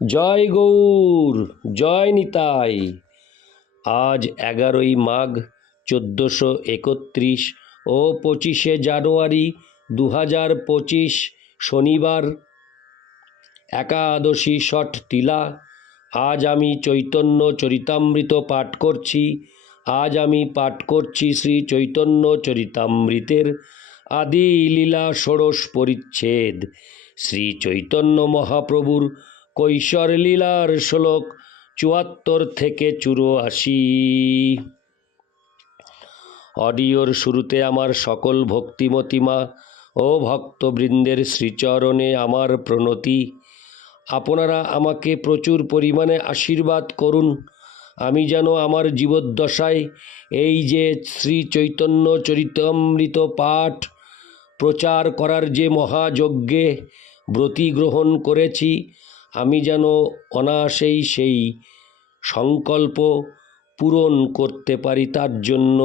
জয় গৌর, জয় নিতাই। আজ এগারোই মাঘ, চোদ্দোশো একত্রিশ ও পঁচিশে জানুয়ারি দু হাজার পঁচিশ শনিবার। একাদশী ষট তিলা, আজ আমি চৈতন্য চরিতামৃত পাঠ করছি। আজ আমি পাঠ করছি শ্রী চৈতন্য চরিতামৃতের আদি লীলা ষোড়শ পরিচ্ছেদ। শ্রী চৈতন্য মহাপ্রভুর কৈশোর লীলার শ্লোক চুয়াত্তর থেকে চুরাশি অডিওর শুরুতে আমার সকল ভক্তিমতিমা ও ভক্তবৃন্দের শ্রীচরণে আমার প্রণতি। আপনারা আমাকে প্রচুর পরিমাণে আশীর্বাদ করুন। আমি যেন আমার জীবদ্দশায় এই যে শ্রী চৈতন্য চরিতামৃত পাঠ প্রচার করার যে মহাযজ্ঞে ব্রতী গ্রহণ করেছি আমি যেন অনায়াসেই সেই সংকল্প পূরণ করতে পারি তার জন্য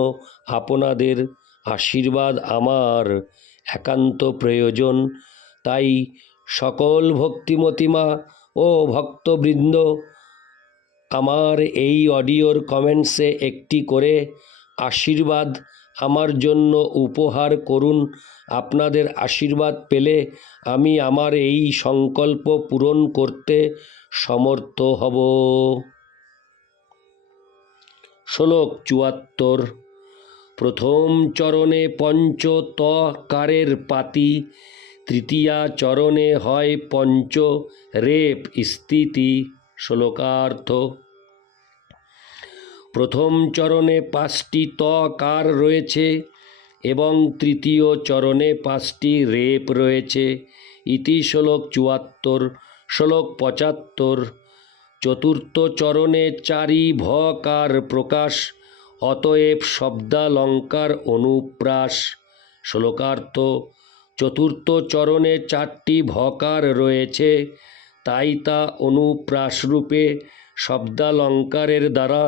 আপনাদের আশীর্বাদ আমার একান্ত প্রয়োজন। তাই সকল ভক্তিমতিমা ও ভক্তবৃন্দ, আমার এই অডিওর কমেন্টসে একটি করে আশীর্বাদ আমার জন্য উপহার করুন। আপনাদের আশীর্বাদ পেলে আমি আমার এই সংকল্প পূরণ করতে সমর্থ হব। শ্লোক চুয়াত্তর। প্রথম চরণে পঞ্চ তকারের পাতি, তৃতীয়া চরণে হয় পঞ্চ রেপ স্থিতি। শ্লোকার্থ। প্রথম চরণে পাঁচটি তকার রয়েছে এবং তৃতীয় চরণে পাঁচটি রেপ রয়েছে। ইতি শ্লোক চুয়াত্তর, শ্লোক পঁচাত্তর। চতুর্থ চরণে চারি ভকার প্রকাশ, অতএব শব্দালঙ্কার অনুপ্রাস। শ্লোকার্থ, চতুর্থ চরণে চারটি ভকার রয়েছে, তাই তা অনুপ্রাসরূপে শব্দালঙ্কারের দ্বারা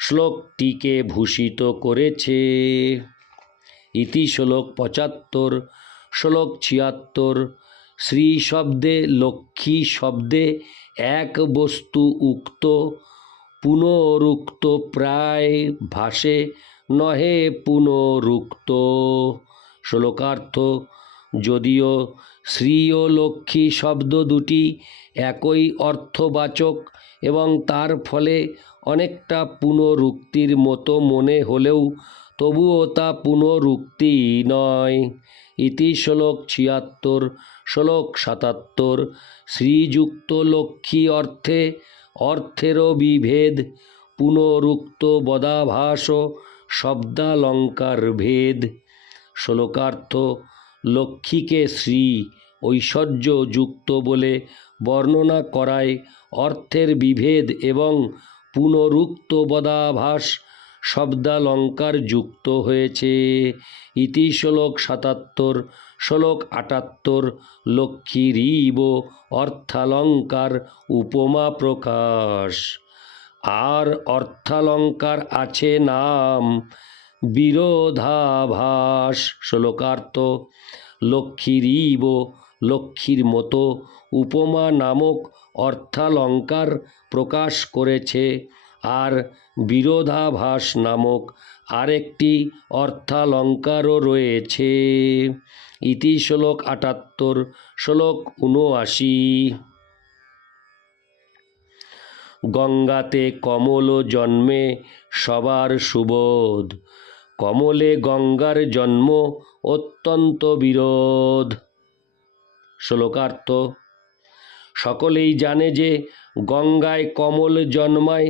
শ্লোকটিকে ভূষিত করেছে। ইতি শ্লোক পঁচাত্তর, শ্লোক ছিয়াত্তর, শ্রী শব্দে লক্ষ্মী শব্দে এক বস্তু উক্ত, পুনরুক্ত প্রায় ভাষে নহে পুনরুক্ত। শ্লোকার্থ যদিও শ্রী ও লক্ষ্মী শব্দ দুটি একই অর্থবাচক এবং তার ফলে অনেকটা পুনরুক্তির মতো মনে হলেও তবুও তা পুনরুক্তি নয়। ইতি শ্লোক ছিয়াত্তর, শ্লোক সাতাত্তর, শ্রীযুক্ত লক্ষ্মী অর্থে অর্থেরও বিভেদ, পুনরুক্ত বদাভাস, শব্দালঙ্কার ভেদ। শ্লোকার্থ লক্ষ্মীকে শ্রী ঐশ্বর্যযুক্ত বলে বর্ণনা করায় অর্থের বিভেদ এবং পুনরুক্ত বদাভাস শব্দালঙ্কার যুক্ত হয়েছে। ইতি শ্লোক সাতাত্তর, শ্লোক আটাত্তর, লক্ষ্মীরিব অর্থালঙ্কার উপমা প্রকাশ। আর অর্থালঙ্কার আছে নাম বিরোধাভাস শ্লোকার্থ। লক্ষ্মীরিব, লক্ষ্মীর মতো উপমা নামক অর্থালঙ্কার প্রকাশ করেছে। আর বিরোধাভাস নামক আরেকটি অর্থালঙ্কারও রয়েছে। ইতি শ্লোক আটাত্তর, শ্লোক উনআশি গঙ্গাতে কমল জন্মে সবার সুবোধ। কমলে গঙ্গার জন্ম অত্যন্ত বিরোধ। শ্লোকার্থ, সকলেই জানে যে গঙ্গায় কমল জন্মায়,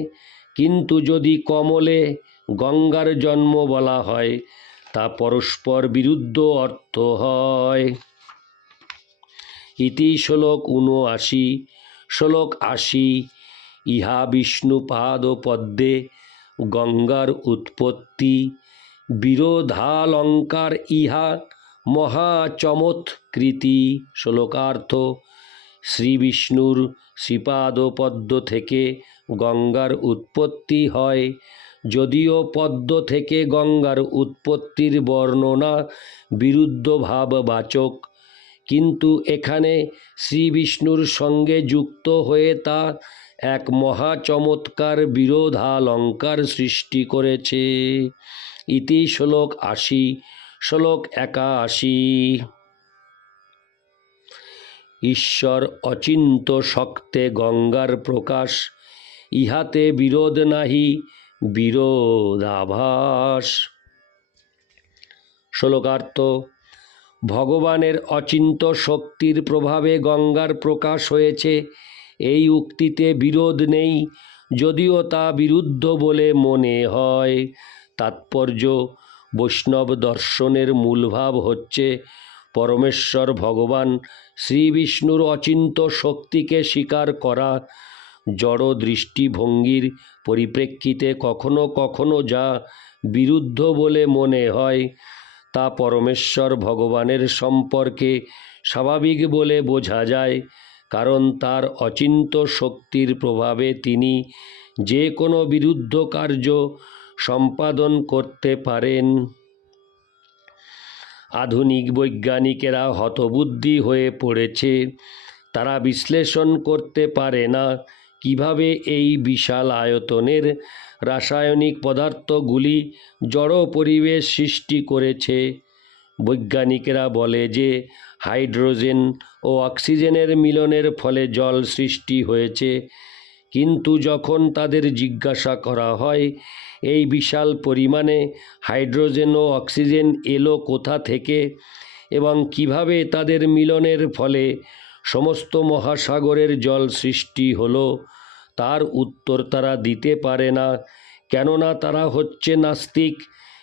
কিন্তু যদি কমলে গঙ্গার জন্ম বলা হয়, তা পরস্পর বিরুদ্ধ অর্থ হয়। ইতি শ্লোক উনআশি শ্লোক আশি, ইহা বিষ্ণুপাদ পদ্মে গঙ্গার উৎপত্তি বিরোধালঙ্কার ইহা মহাচমৎকৃতি শ্লোকার্থ। শ্রী বিষ্ণুর শ্রীপাদপদ্ম থেকে গঙ্গার উৎপত্তি হয়। যদিও পদ্ম থেকে গঙ্গার উৎপত্তির বর্ণনা বিরুদ্ধ ভাববাচক কিন্তু এখানে শ্রী বিষ্ণুর সঙ্গে যুক্ত হয়ে তা এক মহা চমৎকার বিরোধালঙ্কার সৃষ্টি করেছে। ইতি শ্লোক আশি, শ্লোক একাশি। ঈশ্বর অচিন্ত শক্তে গঙ্গার প্রকাশ, ইহাতে বিরোধ নাহি, বিরোধাভাস। শ্লোকার্থ, ভগবানের অচিন্ত শক্তির প্রভাবে গঙ্গার প্রকাশ হয়েছে, এই উক্তিতে বিরোধ নেই, যদিও তা বিরুদ্ধ বলে মনে হয়। তাৎপর্য বৈষ্ণব দর্শনের মূলভাব হচ্ছে পরমেশ্বর ভগবান শ্রী বিষ্ণুর অচিন্ত শক্তিকে স্বীকার করা। জড় দৃষ্টিভঙ্গির পরিপ্রেক্ষিতে কখনো কখনো যা বিরুদ্ধ বলে মনে হয়, তা পরমেশ্বর ভগবানের সম্পর্কে স্বাভাবিক বলে বোঝা যায়, কারণ তার অচিন্ত শক্তির প্রভাবে তিনি যে কোনো বিরুদ্ধ কার্য সম্পাদন করতে পারেন। আধুনিক বৈজ্ঞানিকেরা হতবুদ্ধি হয়ে পড়েছে। তারা বিশ্লেষণ করতে পারে না কীভাবে এই বিশাল আয়তনের রাসায়নিক পদার্থগুলি জড় পরিবেশ সৃষ্টি করেছে। বৈজ্ঞানিকেরা বলে যে, হাইড্রোজেন ও অক্সিজেনের মিলনের ফলে জল সৃষ্টি হয়েছে। কিন্তু যখন তাদের জিজ্ঞাসা করা হয় এই বিশাল পরিমাণে হাইড্রোজেন ও অক্সিজেন এলো কোথা থেকে এবং কীভাবে তাদের মিলনের ফলে সমস্ত মহাসাগরের জল সৃষ্টি হলো, তার উত্তর তারা দিতে পারে না। কেননা তারা হচ্ছে নাস্তিক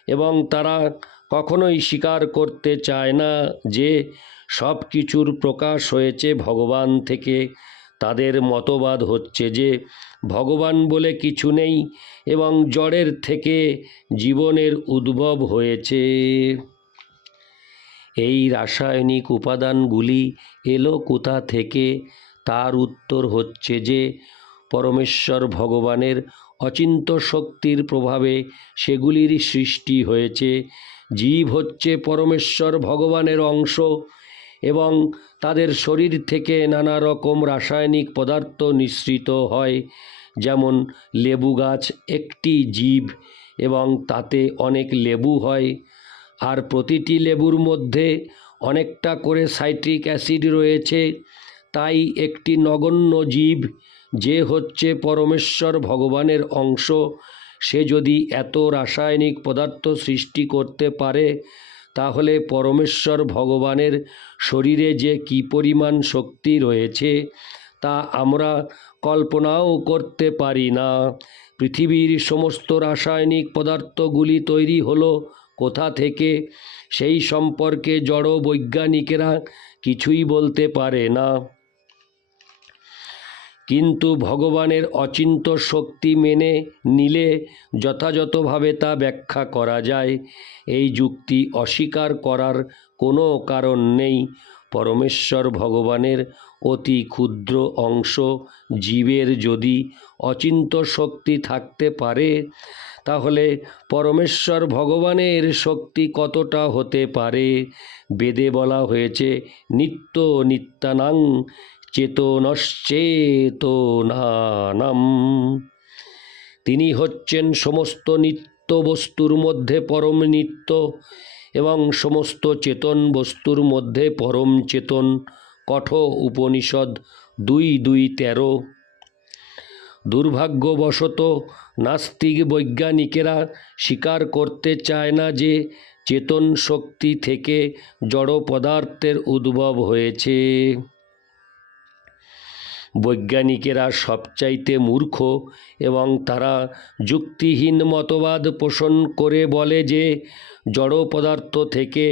এবং তারা কখনোই স্বীকার করতে চায় না যে সব কিছুর প্রকাশ হয়েছে ভগবান থেকে। তাদের মতবাদ হচ্ছে যে, ভগবান বলে কিছু নেই এবং জড়ের থেকে জীবনের উদ্ভব হয়েছে। এই রাসায়নিক উপাদানগুলি এলো কোথা থেকে? তার উত্তর হচ্ছে যে, পরমেশ্বর ভগবানের অচিন্ত শক্তির প্রভাবে সেগুলির সৃষ্টি হয়েছে। জীব হচ্ছে পরমেশ্বর ভগবানের অংশ। এবং তাদের শরীর থেকে নানা রকম রাসায়নিক পদার্থ নিঃসৃত হয়, যেমন লেবু গাছ একটি জীব এবং তাতে অনেক লেবু হয়। আর প্রতিটি লেবুর মধ্যে অনেকটা করে সাইট্রিক অ্যাসিড রয়েছে। তাই একটি নগণ্য জীব যে হচ্ছে পরমেশ্বর ভগবানের অংশ, সে যদি এত রাসায়নিক পদার্থ সৃষ্টি করতে পারে তাহলে পরমেশ্বর ভগবানের শরীরে যে কি পরিমাণ শক্তি রয়েছে, তা আমরা কল্পনাও করতে পারি না। পৃথিবীর সমস্ত রাসায়নিক পদার্থগুলি তৈরি হলো কোথা থেকে, সেই সম্পর্কে জড় বৈজ্ঞানিকেরা কিছুই বলতে পারে না। কিন্তু ভগবানের অচিন্ত শক্তি মেনে নিলে যথাযথভাবে তা ব্যাখ্যা করা যায়। এই যুক্তি অস্বীকার করার কোনো কারণ নেই। পরমেশ্বর ভগবানের অতি ক্ষুদ্র অংশ জীবের যদি অচিন্ত শক্তি থাকতে পারে, তাহলে পরমেশ্বর ভগবানের শক্তি কতটা হতে পারে? বেদে বলা হয়েছে, নিত্য নিত্যানাং চেতনশ্চেতনানাম তিনি হচ্ছেন সমস্ত নিত্য বস্তুর মধ্যে পরম নিত্য এবং সমস্ত চেতন বস্তুর মধ্যে পরম চেতন। কঠ উপনিষদ দুই দুই তেরো। দুর্ভাগ্যবশত নাস্তিক বৈজ্ঞানিকেরা স্বীকার করতে চায় না যে চেতন শক্তি থেকে জড় পদার্থের উদ্ভব হয়েছে। বৈজ্ঞানিকেরা সবচাইতে মূর্খ এবং তারা যুক্তিহীন মতবাদ পোষণ করে বলে যে জড় পদার্থ থেকে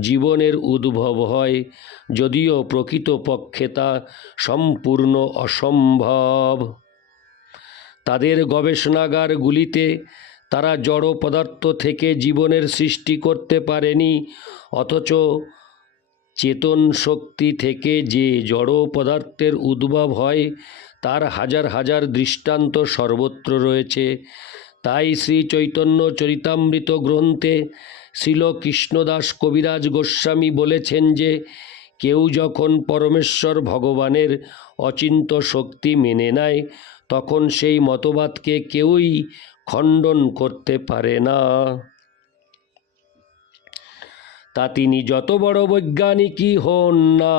জীবনের উদ্ভব হয়, যদিও প্রকৃতপক্ষে তা সম্পূর্ণ অসম্ভব। তাদের গবেষণাগারগুলিতে তারা জড় পদার্থ থেকে জীবনের সৃষ্টি করতে পারেনি, অথচ চেতন শক্তি থেকে যে জড় পদার্থের উদ্ভব হয়, তার হাজার হাজার দৃষ্টান্ত সর্বত্র রয়েছে। তাই শ্রী চৈতন্য চরিতামৃত গ্রন্থে শ্রীল কৃষ্ণদাস কবিরাজ গোস্বামী বলেছেন যে, কেউ যখন পরমেশ্বর ভগবানের অচিন্ত শক্তি মেনে নেয়, তখন সেই মতবাদকে কেউই খণ্ডন করতে পারে না। তা তিনি যত বড় বৈজ্ঞানিকই হন না।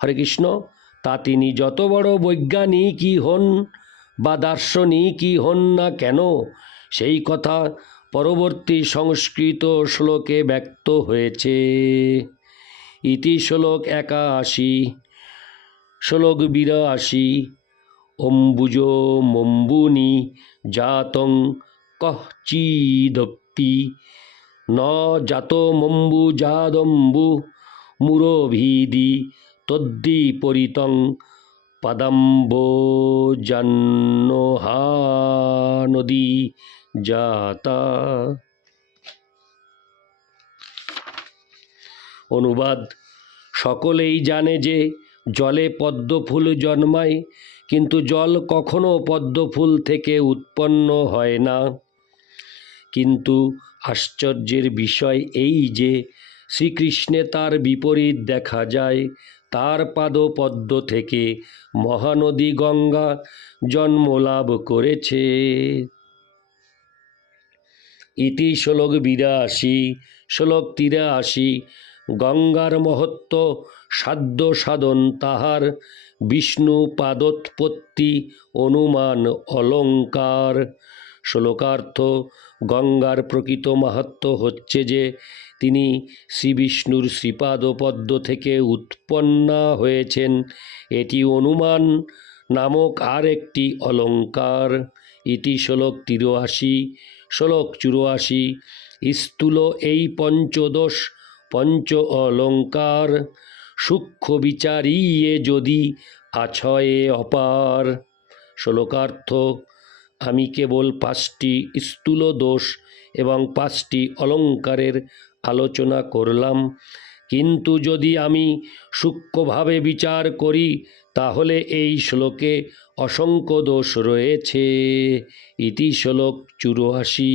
হরে কৃষ্ণ, তা তিনি যত বড় বৈজ্ঞানিকই হন বা দার্শনিকই হন না কেন, সেই কথা পরবর্তী সংস্কৃত শ্লোকে ব্যক্ত হয়েছে। ইতি শ্লোক একাশি, শ্লোক বিরাশি অম্বুজ মম্বুনি জাতং কশ্চিদপি ন জাত মম্বু জাদম্বু মুরভীদি তদ্দিপরিতং পাদাম্বোজান্নহানদী জাতা। অনুবাদ, সকলেই জানে যে জলে পদ্মফুল জন্মায়, কিন্তু জল কখনো পদ্মফুল থেকে উৎপন্ন হয় না। কিন্তু আশ্চর্যের বিষয় এই যে, শ্রীকৃষ্ণে তার বিপরীত দেখা যায়। তার পাদপদ্ম থেকে মহানদী গঙ্গা জন্মলাভ করেছে। ইতি শ্লোক বিরাশি, শ্লোক তিরাশি, গঙ্গার মহত্ব সাধ্য সাধন তাহার, বিষ্ণু পাদোৎপত্তি, অনুমান অলঙ্কার। শ্লোকার্থ গঙ্গার প্রকৃত মাহাত্ম হচ্ছে যে তিনি শ্রী বিষ্ণুর শ্রীপাদপদ্ম থেকে উৎপন্না হয়েছেন। এটি অনুমান নামক আর একটি অলঙ্কার। ইতি শ্লোক তিরাশি শ্লোক চুরাশি, স্থূল এই পঞ্চদশ পঞ্চ অলঙ্কার। সূক্ষ্ম বিচারিয়ে যদি আছয়ে অপার। শ্লোকার্থ আমি কেবল পাঁচটি স্থূল দোষ এবং পাঁচটি অলঙ্কারের আলোচনা করলাম। কিন্তু যদি আমি সূক্ষ্মভাবে বিচার করি, তাহলে এই শ্লোকে অসংখ্য দোষ রয়েছে। ইতি শ্লোক চুরাশি।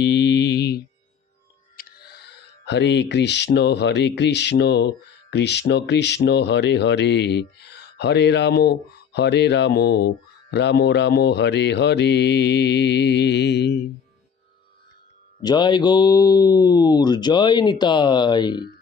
হরে কৃষ্ণ হরে কৃষ্ণ কৃষ্ণ কৃষ্ণ, হরে হরে। হরে রাম হরে রাম। রাম রাম হরে হরে। জয় গৌর জয় নিতাই।